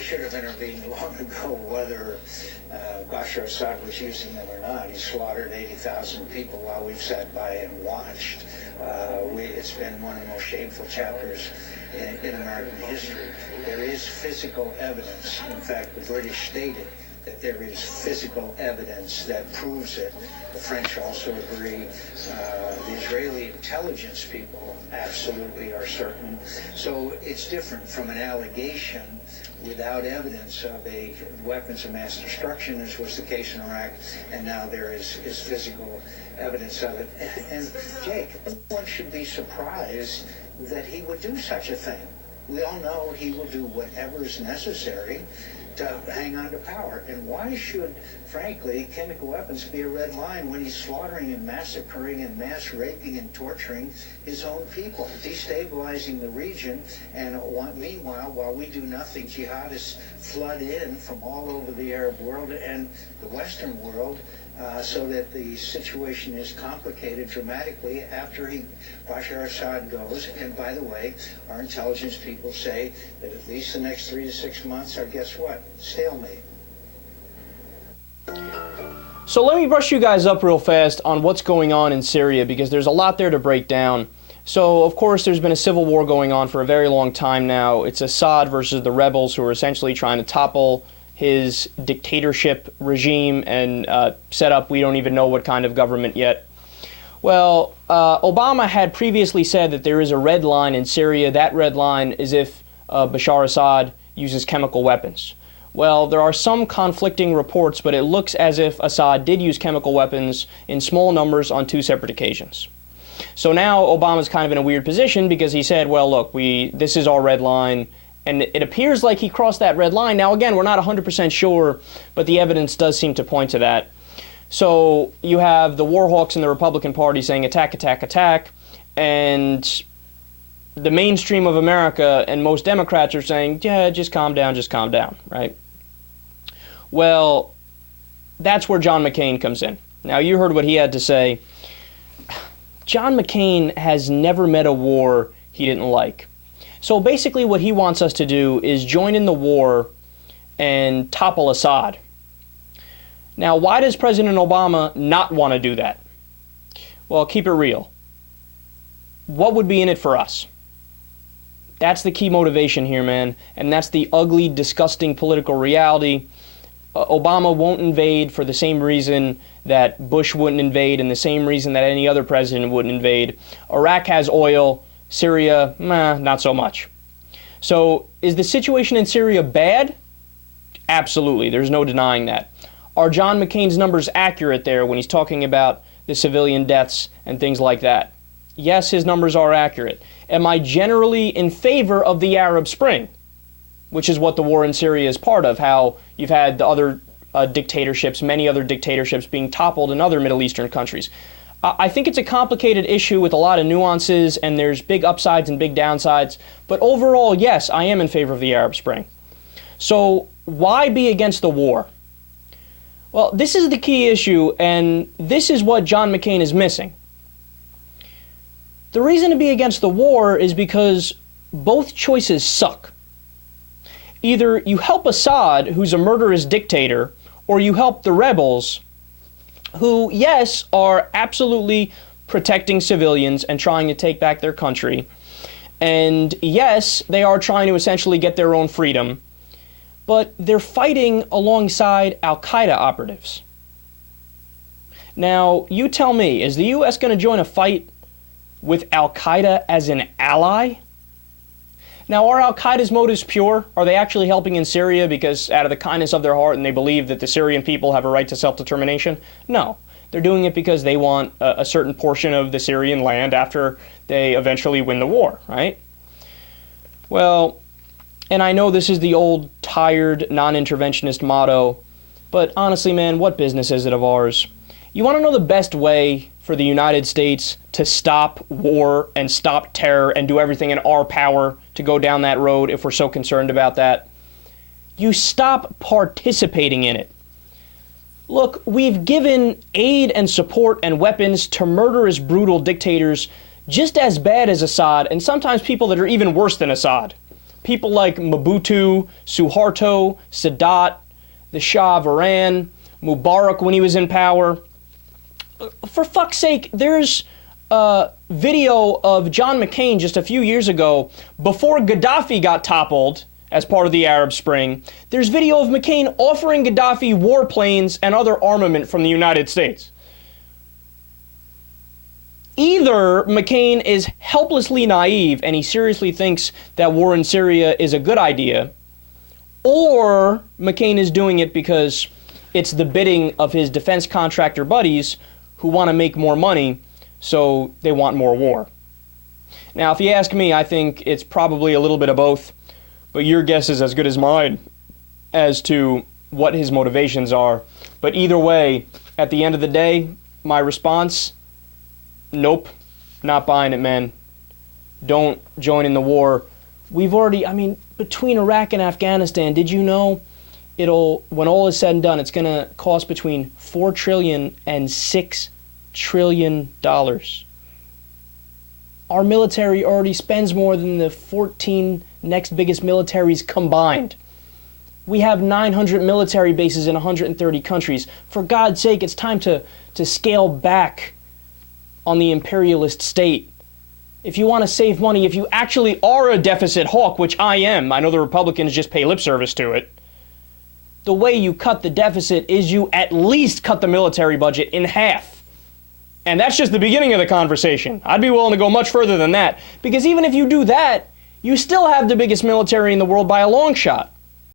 we should have intervened long ago, whether Bashar al-Assad was using them or not. He slaughtered 80,000 people while we've sat by and watched. It's been one of the most shameful chapters in American history. There is physical evidence. In fact, the British stated that there is physical evidence that proves it. The French also agree. The Israeli intelligence people absolutely are certain. So it's different from an allegation without evidence of a weapons of mass destruction, as was the case in Iraq, and now there is physical evidence of it. And Jake, no one should be surprised that he would do such a thing. We all know he will do whatever is necessary to hang on to power. And why should, frankly, chemical weapons be a red line when he's slaughtering and massacring and mass raping and torturing his own people, destabilizing the region? And meanwhile, while we do nothing, jihadists flood in from all over the Arab world and the Western world, so that the situation is complicated dramatically after Bashar al-Assad goes. And by the way, our intelligence people say that at least the next 3 to 6 months are, guess what, stalemate. So let me brush you guys up real fast on what's going on in Syria, because there's a lot there to break down. So, of course, there's been a civil war going on for a very long time now. It's Assad versus the rebels, who are essentially trying to topple his dictatorship regime and set up, we don't even know what kind of government yet. Well, Obama had previously said that there is a red line in Syria. That red line is if Bashar Assad uses chemical weapons. Well, there are some conflicting reports, but it looks as if Assad did use chemical weapons in small numbers on 2 separate occasions. So now Obama's kind of in a weird position, because he said, well, look, this is our red line. And it appears like he crossed that red line. Now, again, we're not 100% sure, but the evidence does seem to point to that. So you have the war hawks in the Republican Party saying attack, attack, attack, and the mainstream of America and most Democrats are saying, yeah, just calm down, right? Well, that's where John McCain comes in. Now, you heard what he had to say. John McCain has never met a war he didn't like. So basically what he wants us to do is join in the war and topple Assad. Now, why does President Obama not want to do that? Well, keep it real. What would be in it for us? That's the key motivation here, man. And that's the ugly, disgusting political reality. Obama won't invade for the same reason that Bush wouldn't invade, and the same reason that any other president wouldn't invade. Iraq has oil. Syria, not so much. So, is the situation in Syria bad? Absolutely, there's no denying that. Are John McCain's numbers accurate there when he's talking about the civilian deaths and things like that? Yes, his numbers are accurate. Am I generally in favor of the Arab Spring, which is what the war in Syria is part of, how you've had the other dictatorships, many other dictatorships being toppled in other Middle Eastern countries? I think it's a complicated issue with a lot of nuances, and there's big upsides and big downsides. But overall, yes, I am in favor of the Arab Spring. So why be against the war? Well, this is the key issue, and this is what John McCain is missing. The reason to be against the war is because both choices suck. Either you help Assad, who's a murderous dictator, or you help the rebels, who, yes, are absolutely protecting civilians and trying to take back their country. And yes, they are trying to essentially get their own freedom, but they're fighting alongside al-Qaeda operatives. Now, you tell me, is the U.S. going to join a fight with al-Qaeda as an ally? Now, are al-Qaeda's motives pure? Are they actually helping in Syria because out of the kindness of their heart and they believe that the Syrian people have a right to self-determination? No. They're doing it because they want a certain portion of the Syrian land after they eventually win the war, right? Well, and I know this is the old, tired, non-interventionist motto, but honestly, man, what business is it of ours? You want to know the best way for the United States to stop war and stop terror and do everything in our power to go down that road if we're so concerned about that? You stop participating in it. Look, we've given aid and support and weapons to murderous, brutal dictators just as bad as Assad, and sometimes people that are even worse than Assad. people like Mobutu, Suharto, Sadat, the Shah of Iran, Mubarak when he was in power. For fuck's sake, there's a video of John McCain just a few years ago, before Gaddafi got toppled as part of the Arab Spring. There's video of McCain offering Gaddafi warplanes and other armament from the United States. Either McCain is helplessly naive and he seriously thinks that war in Syria is a good idea, or McCain is doing it because it's the bidding of his defense contractor buddies who want to make more money, so they want more war. Now, if you ask me, I think it's probably a little bit of both, but your guess is as good as mine as to what his motivations are. But either way, at the end of the day, my response, nope, not buying it, man. Don't join in the war. We've already, between Iraq and Afghanistan, did you know when all is said and done, it's going to cost between $4 trillion and $6 trillion. Our military already spends more than the 14 next biggest militaries combined. We have 900 military bases in 130 countries. For God's sake, it's time to scale back on the imperialist state. If you want to save money, if you actually are a deficit hawk, which I am, I know the Republicans just pay lip service to it, the way you cut the deficit is you at least cut the military budget in half. And that's just the beginning of the conversation. I'd be willing to go much further than that, because even if you do that, you still have the biggest military in the world by a long shot.